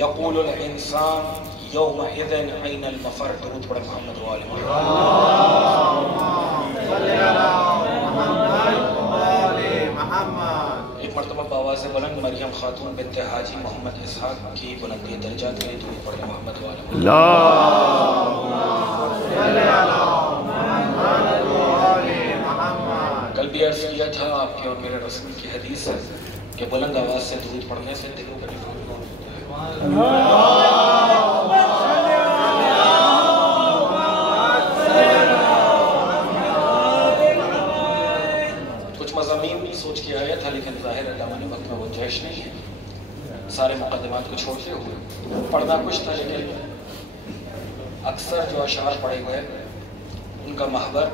यक़ूलुल इंसान यौमइज़िन अय्नल मफ़र। दुरूद पढ़ मोहम्मद व आले मोहम्मद। एक मरतबा आवाज़ बुलंद मरियम खातून बिन्ते हाजी मोहम्मद इसहाक़ की बुलंदी दर्जात के लिए दुरूद पढ़ मोहम्मद व आले मोहम्मद। कल भी अर्ज़ किया था आपके और मेरे रसूल की हदीस है कि बुलंद आवाज़ से दुरूद पढ़ने से दिलों का कुछ मज़ामीन भी सोच के आया था, लेकिन ज़ाहिर अल्लाह वक्त में गुंजाइश नहीं है। सारे मुक़द्दिमात को छोड़ते हुए पढ़ना कुछ था, लेकिन अक्सर जो अशार पढ़े हुए उनका महबर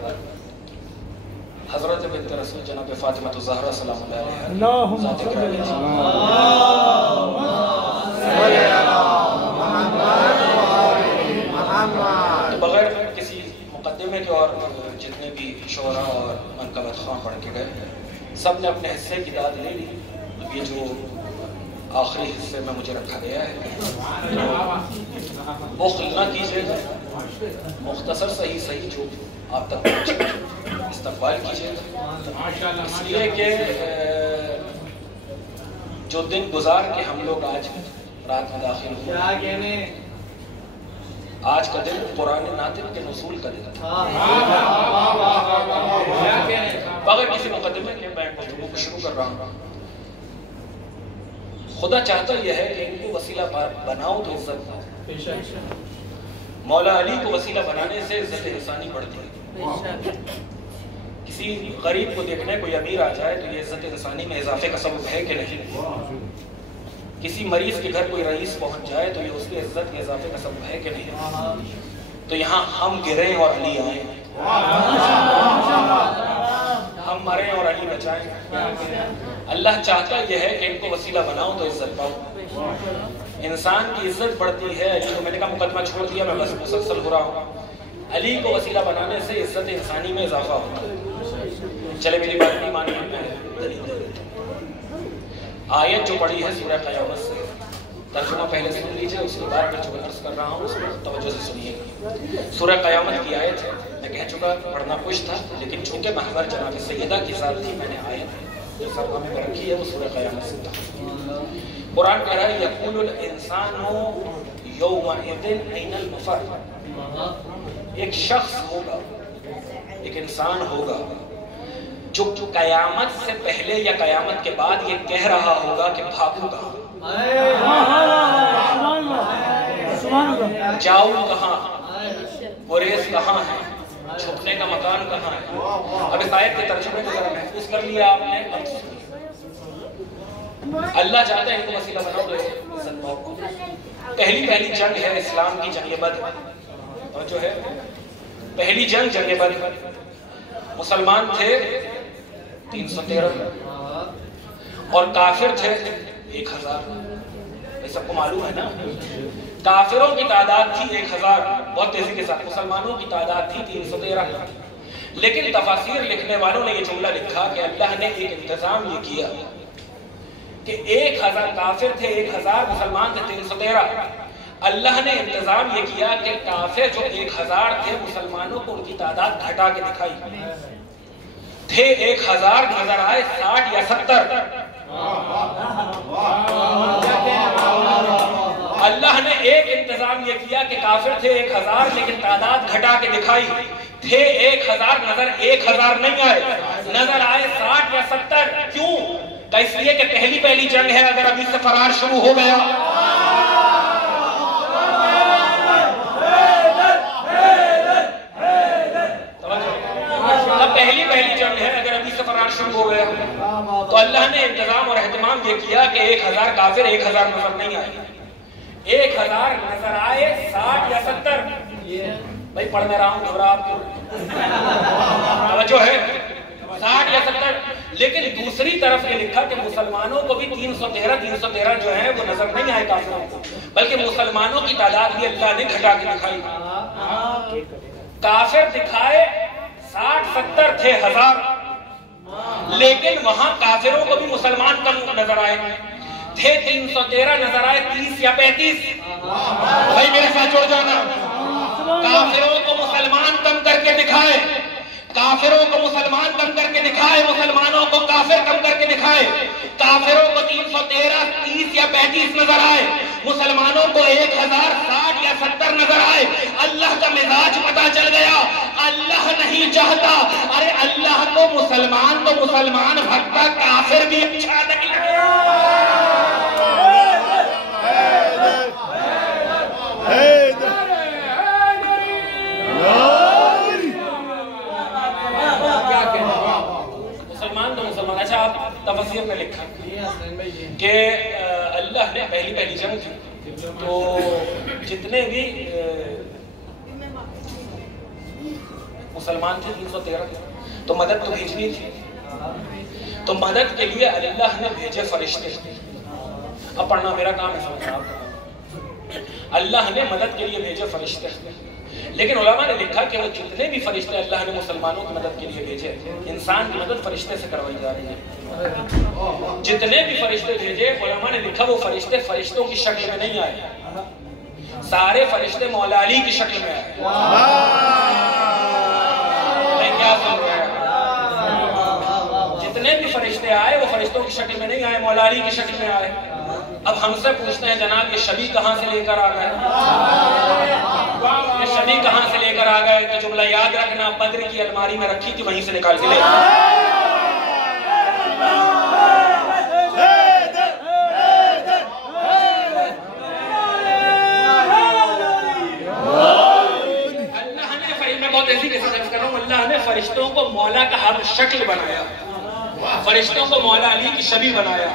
हज़रत बिन्त रसूल जनाब फ़ातिमा ज़हरा सलामुल्लाह तो बगैर किसी मुक़द्दिमे के और जितने भी शोरा और मनक़बत ख़ां पढ़ के गए, सब ने अपने हिस्से की दाद ले ली। अब ये जो आखिरी हिस्से में मुझे रखा गया है वो खिलना कीजिएगा, मुख्तसर सही जो आप तक इस्तक़बाल कीजिएगा, इसलिए कि जो दिन गुजार के हम लोग आज रात में दाखिल हुए, आज का दिन कुरान नातिक़ के नुज़ूल का दिन था। बगैर किसी मुक़द्दिमे के मैं गुफ्तगू को शुरू कर रहा हूँ। खुदा चाहता यह है कि इनको वसीला बनाओ तो इज्जत पाओ। मौला अली को वसीला बनाने से इज्जत इंसानी बढ़ती है। किसी गरीब को देखने कोई अमीर आ जाए तो ये इज्जत इंसानी में इजाफे का सबब है कि नहीं? किसी मरीज के घर कोई रईस पहुंच जाए तो ये उसकी इज्जत के इजाफे का सबब है कि नहीं? तो यहाँ हम गिरे और अली आए, हम मरे और अली बचाएं। अल्लाह चाहता यह है कि इनको वसीला बनाओ तो इज्जत पाओ। इंसान की इज्जत बढ़ती है। अली को मैंने कहा मुकदमा छोड़ दिया, मैं बस मुसलसल हो रहा हूँ। अली को वसीला बनाने से इज्जत इंसानी में इजाफा होता है। चले मेरी बात नहीं मानिए, आयत जो पढ़ी है सूरह क़यामत से, तर्जुमा पहले सुन लीजिए, उसके बाद मैं जो अर्ज़ कर रहा हूँ उसको तवज्जो से सुनिएगा। सूरह क़यामत की आयत है। मैं कह चुका पढ़ना कुछ था, लेकिन चूंकि महवर जनाब सैयदा की ज़ात थी, मैंने आयत जो सरनामे में रखी है वो सूरह क़यामत से था। कुरान कह रहा है यक़ूलुल इंसानु यौमइज़िन अय्नल मफ़र। एक शख्स होगा, एक इंसान होगा जो कयामत से पहले या कयामत के बाद ये कह रहा होगा कि भागू कहाँ, जाऊं कहाँ, गुरेज कहाँ है, छुपने का मकान कहाँ है। अब इस आयत के तर्जुमे को जरा महफूज कर लिया आपने। अल्लाह चाहता है इनको वसीला बनाओ तो इज्जत पाओ। पहली जंग है इस्लाम की, जंग बद्र। और जो है पहली जंग बद्र, मुसलमान थे 313 और काफिर थे 1000। सबको मालूम है ना, काफिरों की तादाद थी 1000 बहुत तेजी के साथ, मुसलमानों की तादाद थी 313। लेकिन तफासीर लिखने वालों ने यह जुमला लिखा कि अल्लाह ने एक इंतजाम ये किया कि 1000 काफिर थे, 1000 मुसलमान थे 313। अल्लाह ने इंतजाम ये किया कि काफिर जो 1000 थे, मुसलमानों को उनकी तादाद घटा के दिखाई। थे 1000, नजर आए 60 या 70। अल्लाह ने एक इंतजाम ये किया कि काफिर थे 1000, लेकिन तादाद घटा के दिखाई। थे 1000, नजर 1000 नहीं आए, नजर आए 60 या 70। क्यों? इसलिए कि पहली जंग है, अगर अभी से फरार शुरू हो गया पहली जंग है, अगर अभी से फरार शुरू हो गया तो अल्लाह ने इंतजाम और एहतमाम ये किया कि 1000 काफिर 1000 नजर नहीं आए, 1000 नजर आए 60 या 70। भाई पढ़ में रहा हूं, घबरा आपको है 60 या 70। लेकिन दूसरी तरफ ये लिखा कि मुसलमानों को भी 313 जो है वो नजर नहीं आए काफिरों को, बल्कि मुसलमानों की तादाद भी अल्लाह ने घटा के दिखाई। काफिर दिखाए 60-70 थे, 1000, लेकिन वहां काफिरों को भी मुसलमान कम नजर आए थे। 313 नजर आए, 30 या 35। भाई मेरे साथ जुड़ जाना। काफिरों को मुसलमान कम करके दिखाए, काफिरों को मुसलमान कम करके दिखाए, मुसलमानों को काफिर कम करके दिखाए। काफिरों को 313, 30 या 35 नजर आए, मुसलमानों को 1000, 60 या 70 नजर आए। अल्लाह का मिजाज पता चल गया। अल्लाह नहीं चाहता, अरे अल्लाह को मुसलमान तो मुसलमान भक्ता, काफिर भी अच्छा नहीं लगा। मुसलमान तो मुसलमान। अच्छा, आप तफसीर में लिखा कि अल्लाह ने पहली जंग की तो जितने भी मुसलमान थे 313, तो मदद तो भेजनी थी। तो मदद के लिए अल्लाह ने भेजे फरिश्ते। अब पढ़ना मेरा काम है, समझना। अल्लाह ने मदद के लिए भेजे फरिश्ते, लेकिन उलमा ने लिखा कि वो जितने भी फरिश्ते अल्लाह ने मुसलमानों की मदद के लिए भेजे, इंसान की मदद फरिश्ते से करवाई जा रही है। जितने भी फरिश्ते भेजे, उलमा ने लिखा वो फरिश्ते फरिश्तों की शक्ल में नहीं आए, सारे फरिश्ते मौला अली की शक्ल में आए। क्या सुन रहे हैं? जितने भी फरिश्ते आए वो फरिश्तों की शक्ल में नहीं आए, मौला अली की शक्ल में आए। अब हमसे पूछते हैं जनाब, ये शबी कहां से लेकर आ गए? ये शबी कहां से लेकर आ गए? तो जुमला याद रखना, बद्र की अलमारी में रखी थी, वहीं से निकाल के ले। अल्लाह ने फरिश्तों को मौला का हर शक्ल बनाया, फरिश्तों को मौला अली की शबी बनाया,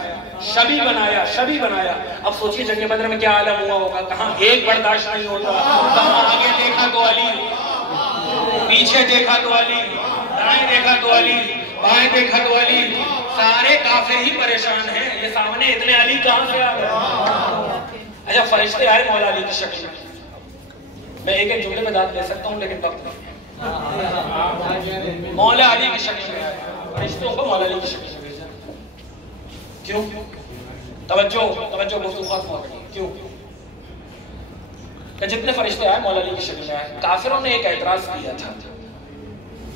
शबी बनाया, शबी बनाया। अब सोचिए जंग बद्र में क्या आलम हुआ होगा। कहाँ एक बर्दाश्त नहीं होता, कहाँ आगे देखा तो अली, पीछे देखा तो अली, दाएं देखा तो अली, बाएं देखा तो अली, सारे काफिर ही परेशान हैं। ये सामने इतने अली कहाँ से आ गए? अच्छा, फरिश्ते आए मौला अली की शक्ल में। मैं एक जुमले में दाद दे सकता हूँ, लेकिन वक्त नहीं। मौला अली की शक्ल में आए, फरिश्तों को मौला अली की शक्ल में भेजा। क्यों? तवज्जो क्यों? जितने फरिश्ते आए मौला अली की शक्ल में आए। काफिरों ने एक एतराज किया था,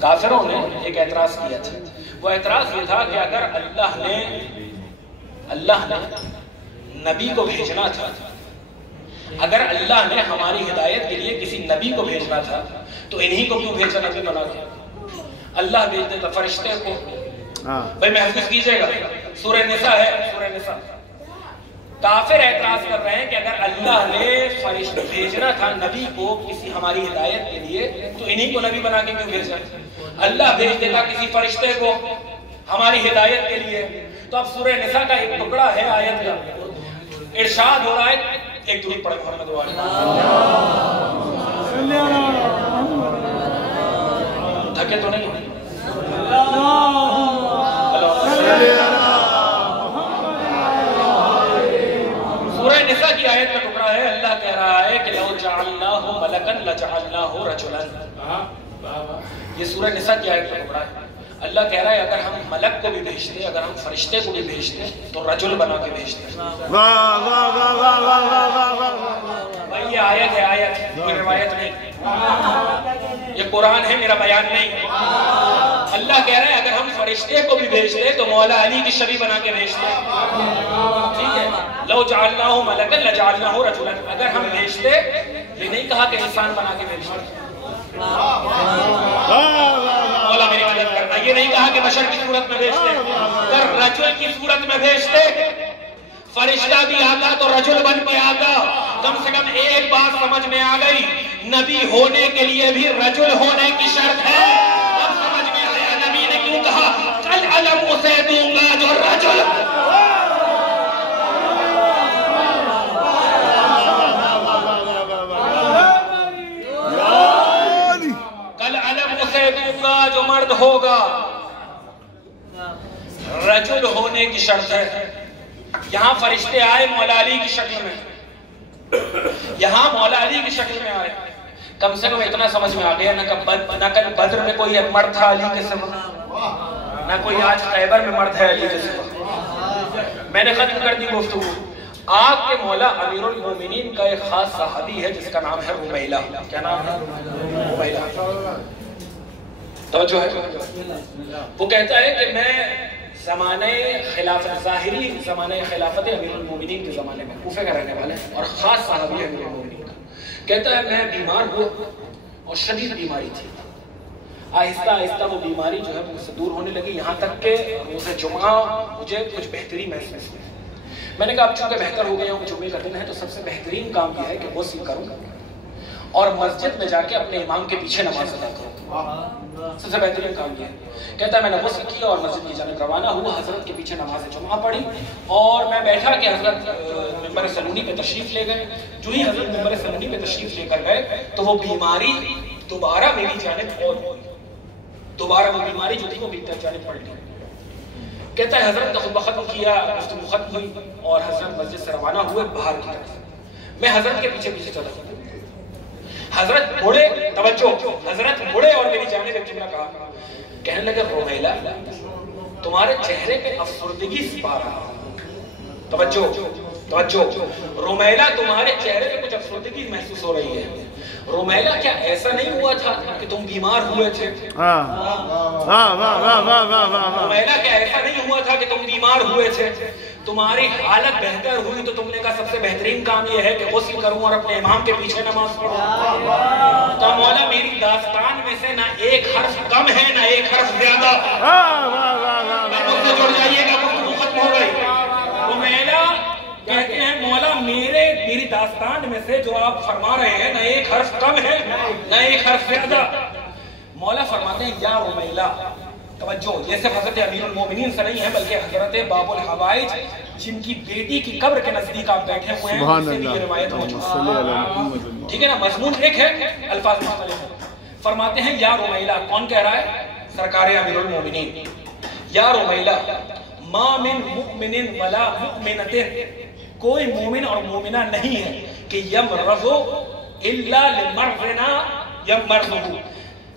काफिरों ने एक एतराज किया था। वो एतराज ये था कि अगर अल्लाह ने नबी को भेजना था, अगर अल्लाह ने हमारी हिदायत के लिए किसी नबी को भेजना था, तो इन्हीं को क्यों भेजा नबी बना के? अल्लाह भेज देता फरिश्ते को। भाई महसूस कीजिएगा, सूरह निसा है, सूरह निसा। काफिर एतराज कर रहे हैं कि अगर अल्लाह ने फरिश्ते भेजना था नबी को किसी हमारी हिदायत के लिए, तो इन्हीं को नबी बना के क्यों भेजा? अल्लाह भेज देता किसी फरिश्ते को हमारी हिदायत के लिए। तो अब सूरह निसा का एक टुकड़ा है आयत का, इरशाद हो रहा है, एक दुरूद पढ़ो मोहम्मद वाले। थके तो नहीं? सूरह निसा की आयत का टुकड़ा है। अल्लाह कह रहा है कि लौ जअलनाहु मलकन लजअलनाहु रजुलन। ये सूरह निसा की आयत का टुकड़ा है। अल्लाह कह रहा है अगर हम मलक को भी भेजते, अगर हम फरिश्ते को भी भेजते, तो रजुल बना के भेजते। वाह वाह वाह वाह वाह वाह वाह। भाई ये आयत है, आयत, कोई रिवायत नहीं, ये कुरान है, मेरा बयान नहीं। अल्लाह कह रहा है अगर हम फरिश्ते को भी भेजते तो मौला अली की शबी बना के भेजते। ठीक है, लौ जअलनाहु मलकन लजअलनाहु रजुलन। अगर हम भेजते, ये नहीं कहा कि इंसान बना के भेजते। मौला मेरी मदद करना, ये नहीं कहा कि बशर की सूरत में भेजते, अगर रजुल की सूरत में भेजते, फरिश्ता भी आता तो रजुल बन के आता। कम से कम एक बात समझ में आ गई, नबी होने के लिए भी रजुल होने की शर्त है। अब समझ में आया नबी ने क्यों कहा कल अलम उसे दूंगा जो रजुल। कल अलम उसे दूंगा जो मर्द होगा। रजुल होने की शर्त है। यहां फरिश्ते आए मौला अली की शक्ल में, यहां मौला अली की शक्ल में आए। कम से कम इतना समझ में आ गया ना कल बद्र में कोई मर्द था अली के सिवा, ना कोई आज खैबर में मर्द है अली के सिवा। मैंने खत्म कर दी गुफ्तगू। आपके मौला अमीरुल मोमिनीन का एक खास सहाबी है जिसका नाम है रुमैला। क्या नाम है? रुमैला। तो जो है वो कहता है कि मैं ज़माने खिलाफत ज़ाहिरी ज़माने खिलाफत अमीरुल मोमिनीन के ज़माने में कूफे का रहने वाला है और ख़ास सहाबी है अमीरुल मोमिनीन का। कहता है मैं बीमार हुआ और शदीद बीमारी थी। आहिस्ता आहिस्ता वो बीमारी जो है मुझसे दूर होने लगी, यहाँ तक कि रोज़े जुमा मुझे कुछ बेहतरी महसूस हुई। मैंने कहा अब चूंकि बेहतर हो गया हूँ, जुम्मे का दिन है, तो सबसे बेहतरीन काम यह है कि गुस्ल करूँ और मस्जिद में जाके अपने इमाम के पीछे नमाज अदा करूँ। सबसे बेहतरीन काम यह है। कहता है मैंने गुस्ल किया और मस्जिद की जानिब रवाना हुआ, हजरत के पीछे नमाज जुमा पढ़ी और मैं बैठा कि हजरत मिंबर सलूनी पे तशरीफ ले गए। जो ही हजरत मिंबर सलूनी पे तशरीफ लेकर गए तो वो बीमारी दोबारा मेरी जानिब और दोबारा वो बीमारी जो थी वो मेरी जानिब पड़ गई। कहता है हजरत ने खुतबा खत्म किया, गुफ्तगू खत्म हुई और हजरत मस्जिद से रवाना हुए बाहर की तरफ। मैं हजरत के पीछे पीछे चला, हजरत मुड़े, तवज्जो, हजरत मुड़े और मेरी जानिब एक जुमला कहा। कहने लगे रुमैला तुम्हारे चेहरे पे अफसरदगी सिपा रहा हूं। तवज्जो तवज्जो, रुमैला तुम्हारे चेहरे पे कुछ अफसरदगी महसूस हो रही है। रुमैला क्या ऐसा नहीं हुआ था कि तुम बीमार हुए थे? रुमैला क्या ऐसा नहीं हुआ था कि तुम बीमार हुए थे? तुम्हारी हालत बेहतर हुई तो तुमने कहा सबसे बेहतरीन काम यह है कि गुस्ल करूं और अपने इमाम के पीछे नमाज पढ़ूं। तो मौला मेरी दास्तान में से ना एक हर्फ कम है ना एक हर्फ ज्यादा। जुड़ जाइएगा, खत्म हो गई। रुमैला कहते हैं मौला मेरी दास्तान में से जो आप फरमा रहे हैं ना एक हर्फ कम है ना एक हर्फ ज्यादा। मौला फरमाते हैं या रुमैला, तवज्जो, ये सिर्फ हजरत अमीरुल मोमिनीन से नहीं है बल्कि हजरत बाबुल हवाइज जिनकी बेटी की कब्र के नजदीक आप बैठे हुए हैं, उनसे भी ये रिवायत मौजूद है। ठीक है ना, मजमून एक है, अल्फाज मुख्तलिफ है। फरमाते हैं या रुमैला, कौन कह रहा है? सरकार अमीरुल मोमिनीन। या रुमैला मा मिन मुमिनिन वला मुमिनतिन, कोई मोमिन और मोमिना नहीं है कि यमरज़ु इल्ला लिमर्ज़िना यमरज़ुहु,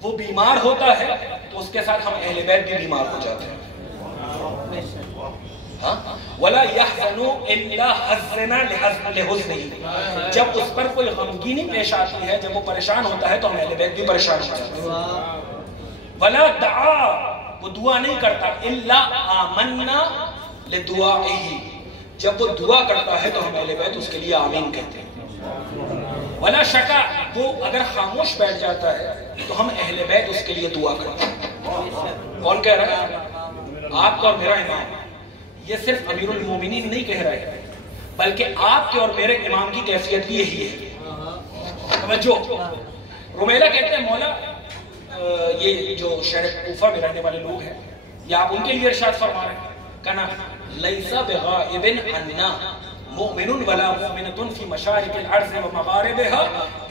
वो बीमार होता है तो उसके साथ हम अहले बैत भी बीमार हो जाते हैं। हाँ, वला यहज़नु इल्ला हज़्ज़ना लिहुज़्निही, जब उस पर कोई गमगीनी पेश आती है, जब वो परेशान होता है तो हम अहले बैत भी परेशान हो जाते हैं। वला दआ, वो दुआ नहीं करता, इल्ला आमन्ना लिदुआइही, जब वो दुआ करता है तो हम अहले बैत उसके लिए आमीन कहते हैं। वला शका, वो अगर खामोश बैठ जाता है तो हम अहले बैत उसके लिए दुआ करते हैं। कौन कह रहा है? आपका और मेरा इमाम। ये सिर्फ अमीरुल मोमिनीन नहीं कह रहे हैं बल्कि आपके और मेरे इमाम की कैफियत भी यही है। समझो, रुमैला कहते हैं मौला ये जो शहर कूफा में रहने वाले लोग हैं, या आप उनके लिए इरशाद फरमा रहे हैं, कहना लैसा बिगाइबिन अन्ना मुमिनुन वला मुमिनतुन फी मशारिकिल अर्ज़ व मगारिबिहा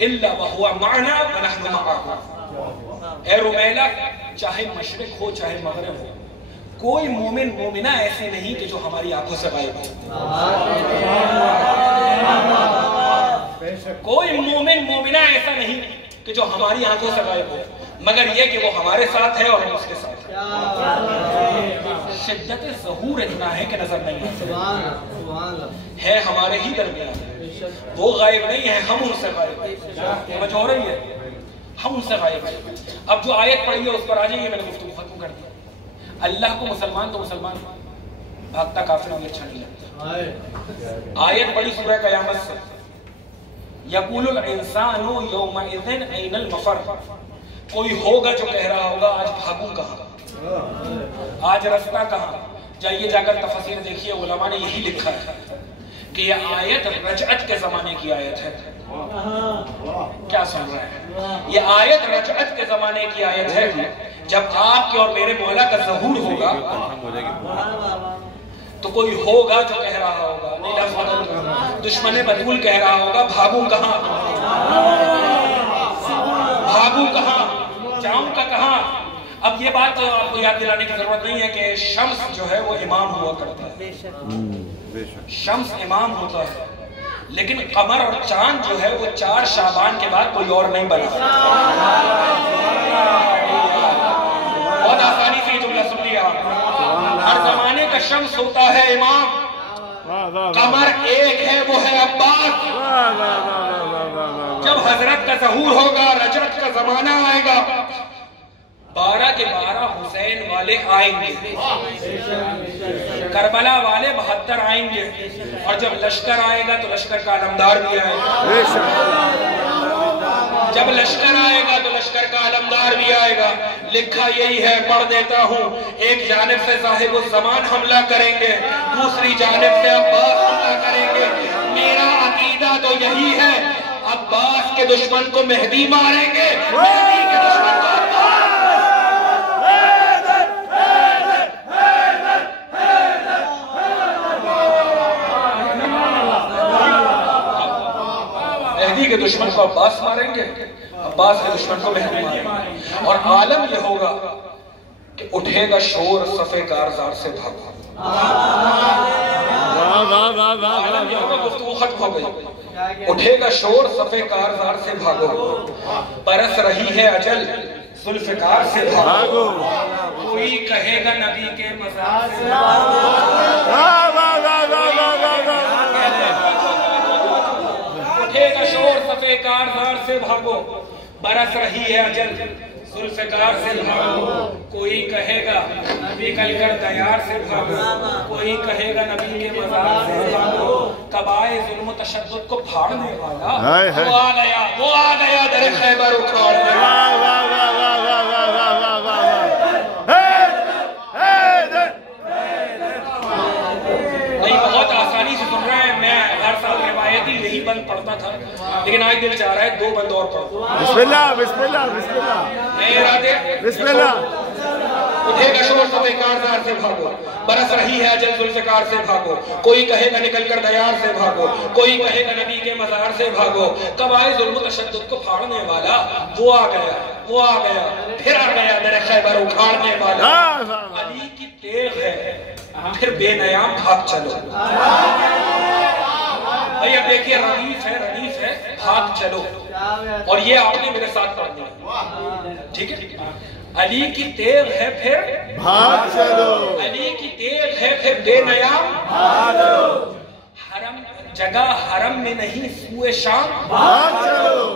इल्ला व हुवा मअना व नहनु मअहु। ए रुमैला, चाहे मशरिक हो चाहे मगरिब हो, कोई मोमिन मोमिना ऐसे नहीं कि जो हमारी आंखों से गायब हो। कोई मोमिन मोमिना ऐसा नहीं कि जो हमारी आंखों से गायब हो, मगर ये कि वो हमारे साथ है और हम उसके साथ शिद्दत ज़हूर इतना है कि नजर नहीं है हमारे ही दरमियान। वो गायब नहीं है, हम उनसे गायब है। समझ हो रही है? हम उनसे गायब है। अब जो आयत पढ़ी है उस पर आ जाइए, मैंने गुफ्तगू खत्म कर दिया। अल्लाह को मुसलमान तो मुसलमान, भागता काफिर भी अच्छा नहीं लगता। आयत पढ़ी सूरह क़यामत से, यक़ूलुल इंसानु यौमइज़िन ऐनल मफ़र, कोई होगा जो कह रहा होगा आज भागूं कहाँ, आज रास्ता कहाँ। जाइए जाकर तफसीर देखिए, उलमा ने यही लिखा है कि यह आयत रजअत के जमाने की आयत है। क्या सुन रहे हैं? ये आयत रजअत के जमाने की आयत है। जब आपके और मेरे मौला का ज़हूर होगा तो कोई होगा जो कह रहा होगा, दुश्मन बतूल कह रहा होगा भागूं कहाँ, भागूं कहाँ, जाऊं का कहाँ। अब ये बात आपको याद दिलाने की जरूरत नहीं है कि शम्स जो है वो इमाम हुआ करता है, शम्स इमाम होता है, लेकिन कमर और चांद जो है वो 4 शाबान के बाद कोई और नहीं बना। बहुत आसानी से जुमला सुन लिया। हर जमाने का शम्स होता है इमाम, कमर एक है वो है अब्बास। जब हजरत का ज़हूर होगा रजत का जमाना आएगा, 12 के 12 हुसैन वाले आएंगे, करबला वाले 72 आएंगे, और जब लश्कर आएगा तो लश्कर का अलमदार भी आएगा। जब लश्कर आएगा तो लश्कर का अलमदार भी आएगा। लिखा यही है, पढ़ देता हूँ। एक जानिब से साहिबुल ज़मान हमला करेंगे, दूसरी जानिब से अब्बास हमला करेंगे। मेरा अकीदा तो यही है, अब्बास के दुश्मन को मेहदी मारेंगे, मेहदी के दुश्मन को अब्बास। मेहदी के दुश्मन को अब्बास मारेंगे, अब्बास के दुश्मन को मेहदी मारेंगे। और आलम यह होगा कि उठेगा शोर सफ़े कारज़ार से भागो। आलम यह होगा, गुफ्तगू खत्म हो गई। उठेगा शोर सफ़े कारज़ार से भागो, बरस रही है अजल जुल्फ़िकार से भागो। कोई कहेगा नबी के मज़ार से उठेगा शोर सफ़े कारज़ार से भागो, बरस रही है अजल जुल्फ़िकार से भागो। कोई कहेगा निकल कर दयार से भागो, कोई कहेगा नबी के मज़ार से भागो। कबाए ज़ुल्म तशद्दुद को फाड़ने वाला वो आ गया दर खैबर उखाड़ने। बहुत आसानी से सुन रहे हैं। मैं हर साल रिवायती यही बंद पढ़ता था, लेकिन आज दिल चाह रहा है 2 बंद और पढ़ो। बिस्मिल्लाह बिस्मिल्लाह बिस्मिल्लाह बिस्मिल्लाह। उठेगा शोर सफ़े कारज़ार से भागो, बरस रही है अजल जुल्फ़िकार से भागो। कोई कहेगा निकल कर दयार से भागो, कोई कहेगा नबी के मज़ार से भागो। कब आए ज़ुल्म तशद्दुद को फाड़ने वाला, वो आ गया फिर आ गया मेरे खैबर उखाड़ने वाला। अली की तेग है फिर बेनयाम भाग चलो। भाई अब देखिए, रदीफ है भाग चलो, और ये आपने मेरे साथ पढ़ दिया, ठीक है। अली की तेग है फिर भाग चलो, अली की तेग है फिर बेनयाम भाग चलो। हरम जगह हरम में नहीं सुए शाम भाग चलो।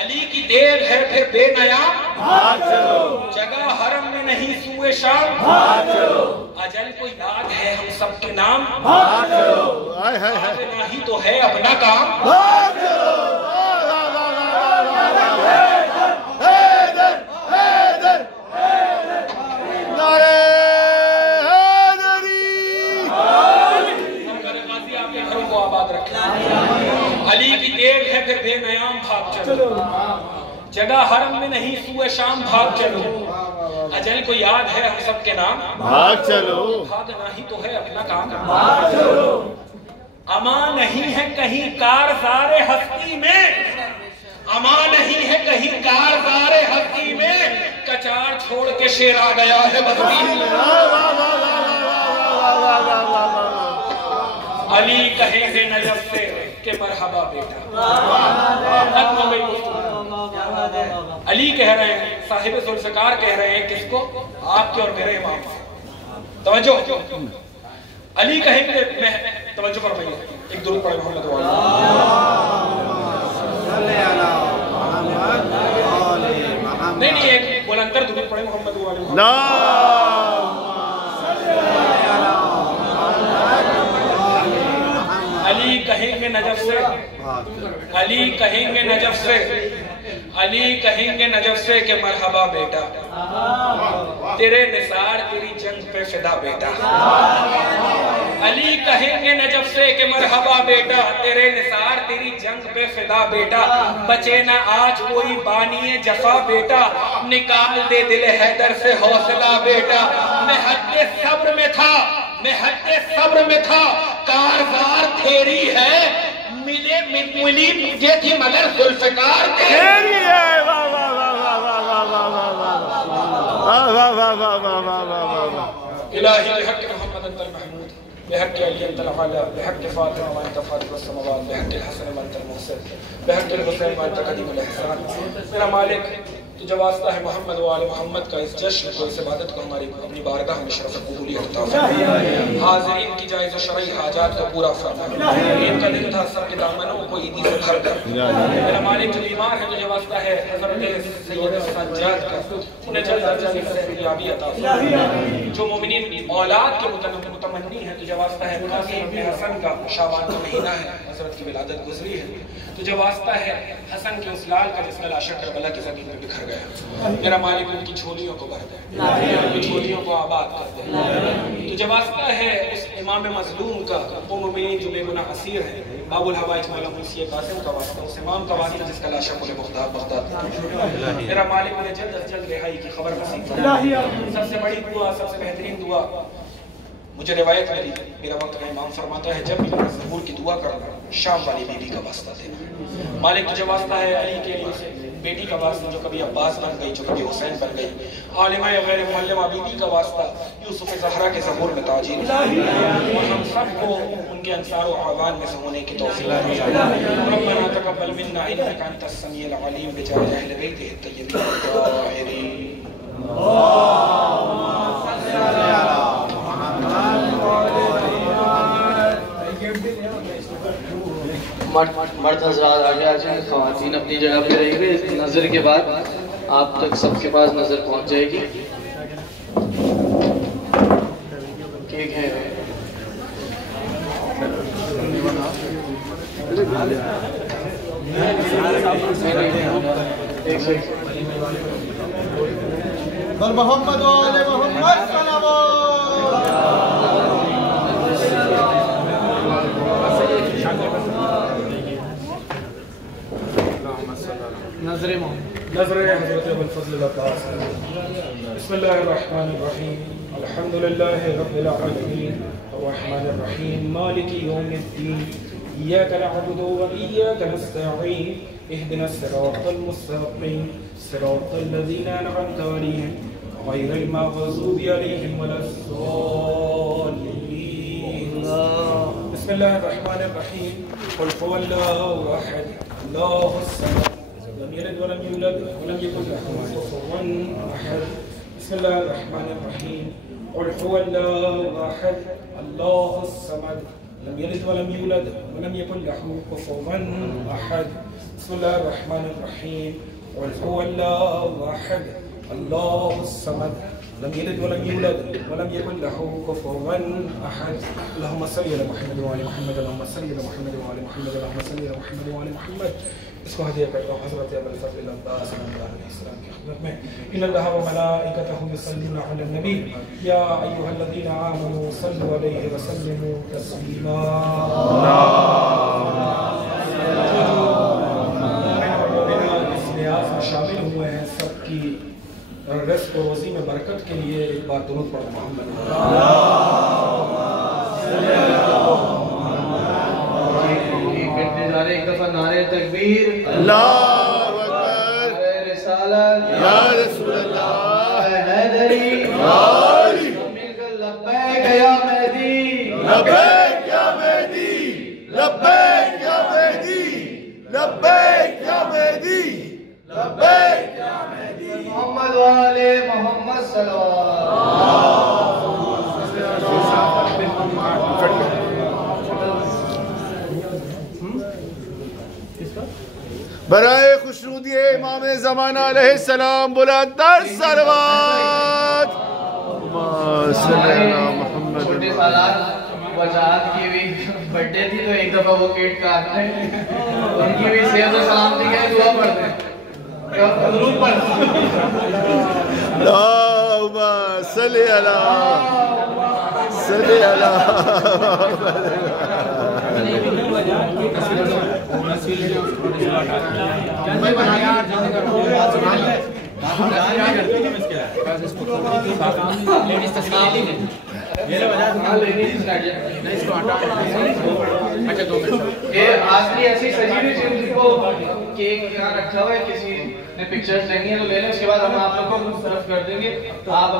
अली की तेग है फिर बेनयाम भाग चलो, जगह हरम में नहीं सुए शाम भाग चलो। अजल को याद है हम सबके नाम भाग चलो, नहीं तो है अपना काम भाग चलो। अली की तेग है फिर बेनयाम भाग चलो, जगह हरम में नहीं सुए शाम भाग चलो। अजल को याद है हम सबके नाम भाग चलो, भागना ही तो है अपना काम भाग चलो। अमा नहीं है कहीं कारज़ारे हस्ती में, अमा नहीं है कहीं कारज़ारे हस्ती में, कचार छोड़ के शेर आ गया है बस्ती में। अली कहेंगे नजफ से के मरहबा बेटा। अली कह रहे हैं, साहिब जुल्फ़िकार कह रहे हैं किसको? आपके और मेरे इमाम। तवज्जो, अली कहेंगे, मैं तवज्जो फरमाइए, एक दुरूद पढ़े मोहम्मद वाले। नहीं, एक बुलंदर दुरूद पढ़े मोहम्मद वाले। अली कहेंगे नजफ से, अली कहेंगे नजफ से, अली कहेंगे नजफ से के मरहबा बेटा, तेरे निसार तेरी जंग पे फिदा बेटा। अली कहेंगे नजफ से के मरहबा बेटा, तेरे निसार तेरी जंग पे फिदा बेटा। बचे ना आज कोई बानिए जफा बेटा, निकाल दे दिल हैदर से हौसला बेटा। मैं हद्दे सब्र में था, मैं हद्दे सब्र में था, कारज़ार तेरी है, मिली मुझे थी मगर जुल्फ़िकार तेरी है। वाह वाह वाह वाह वाह वाह वाह वाह वाह वाह वाह वाह वाह वाह वाह वाह। इलाही हक मोहम्मद महमूद। बिहक़्क़ि अली अल आला बिहक़्क़ि फ़ातिमा व अंत फ़ातिहुस समावात बिहक़्क़िल हसन व अंतल मुहसिन बिहक़्क़िल हुसैन व अंत क़दीमुल इहसान। मेरा मालिक तुझे वास्ता है मोहम्मद व आले मोहम्मद का इस जश्न को, इस इबादत को हमारी अपनी बारगाह में शरफ़ कबूलियत अता फरमा। हाज़िरीन की जायज़ व शरई हाजात को पूरा फरमा। ईद का दिन था, सब के दामनों को ईदी से भर कर। मेरा मालिक जो बीमार है तुझे वास्ता है हज़रत सैयद सज्जाद का, उन्हें जल्द अज जल्द सेहतयाबी अता फरमा। जो मोमिनीन औलाद के मुतमन्नी है तुझे वास्ता है कासिम इब्न हसन का, शाबान का महीना है, हज़रत की विलादत गुजरी है, तुझे वास्ता है हसन के उस लाल का जिसका लाशा करबला की ज़मीन में बिखर गया। मेरा मालिक उनकी झोलियों को भर दे, उनकी झोलियों को आबाद कर दे। तुझे वास्ता है उस इमाम मज़लूम का, वो मोमिनीन जो बेगुनाह असीर है, बाबुल हवाइज मौला मुंशी कासिम का वास्ता, उस इमाम का वास्ता जिसका लाशा मुझे बगदाद। मेरा मालिक उन्हें जल्द अज जल्द रिहाई की खबर नसीब फरमा। सबसे बड़ी दुआ, सबसे बेहतरीन दुआ मुझे रिवायत मिली, मेरा वक्त इमाम फरमाता है जब भी ज़हूर की दुआ करना शाम वाली बीबी का वास्ता देना। मालिक तुझे वास्ता है अली के लिए बेटी का वास्ता जो कभी अब्बास बन गई, जो कभी हुसैन बन गई, आलिमा या गैर मुअल्लिमा बीबी का वास्ता यूसुफ ज़हरा के ज़हूर में ताजील, और हम सबको उनके अंसार व अवान में से होने की तौफीक रब्बना तक़ब्बल मिन्ना इन्नका अंतस समीउल अलीम बिजाह अहले बैतिहि अत्तय्यबीन अत्ताहिरीन। मर्द हज़रात आगे आ जाए, ख़वातीन अपनी जगह पे रहेंगे। नज़र के बाद आप तक सबके पास नज़र पहुंच जाएगी। केक है, एक सेकंड। मोहम्मद वाले मोहम्मद नज़रे हज़रत अबुल फ़ज़ल अब्बास। बिस्मिल्लाहिर्रहमानिर्रहीम, अल्हम्दुलिल्लाहि रब्बिल आलमीन, अर्रहमानिर्रहीम, मालिकि यौमिद्दीन, इय्याका नअबुदु व इय्याका नस्तईन, इहदिनस सिरातल मुस्तक़ीम, सिरातल लज़ीना अनअमता अलैहिम, गैरिल मग़ज़ूबि अलैहिम वलस्सालिन। बिस्मिल्लाहिर्रहमानिर्रहीम, क़ुल हुवल्लाहु अहद, अल्लाहुस समद, लम यलिद वलम यूलद वलम यकुल लहू कुफुवन अहद। बिस्मिल्लाहिर्रहमानिर्रहीम, क़ुल हुवल्लाहु अहद, अल्लाहुस समद, लम यलिद वलम यूलद वलम यकुल लहू कुफुवन अहद। बिस्मिल्लाहिर्रहमानिर्रहीम, क़ुल हुवल्लाहु अहद, अल्लाहुस समद, लम यलिद वलम यूलद वलम यकुल लहू कुफुवन अहद। अल्लाहुम्मा सल्लि अला मुहम्मद व आले मुहम्मद, अल्लाहुम्मा सल्लि अला मुहम्मद व आले मुहम्मद, अल्लाहुम्मा सल्लि अला मुहम्मद व आले मुहम्मद। इसको हदिया करता हूँ हज़रत अबुल फ़ज़ल अब्बास अलैहिस्सलाम की खिदमत में। इन्नल्लाह व मलाइकतहु युसल्लूना अलन नबी या अय्युहल्लज़ीना आमनू सल्लु अलैहि व सल्लिमू तस्लीमा। इस लिहाज में शामिल हुए हैं, सबकी रिज़्क़ और रोज़ी में बरकत के लिए एक बार दुरूद पढ़ो मोहम्मद। एक दफा नारे तकबीर, अल्लाहु अकबर, रिसालत या रसूल अल्लाह, हैदरी मिलकर लब्बैक या मेहदी, लब्बैक या मेहदी, लब्बैक या मेहदी, लब्बैक या मेहदी, लब्बैक या मेहदी। मोहम्मद वाले मोहम्मद सल्लल्लाहु बराए खुशनुदी इमाम ज़माना अलैहिस्सलाम बुलंदर सरवात छोटे सालार वजाहत की भी बर्थडे थी, तो एक दफा वो केक काटते हैं, उनकी भी सेहत और सलामती के दुआ पढ़ते हैं। अल्लाहुम्मा सल्ली अला ये आखिरी ऐसी सजी हुई चीज को केक यहाँ रखा हुआ है, किसी ने पिक्चर्स लेनी है तो ले लें, उसके बाद हम आप लोग को सर्व कर देंगे। तो आप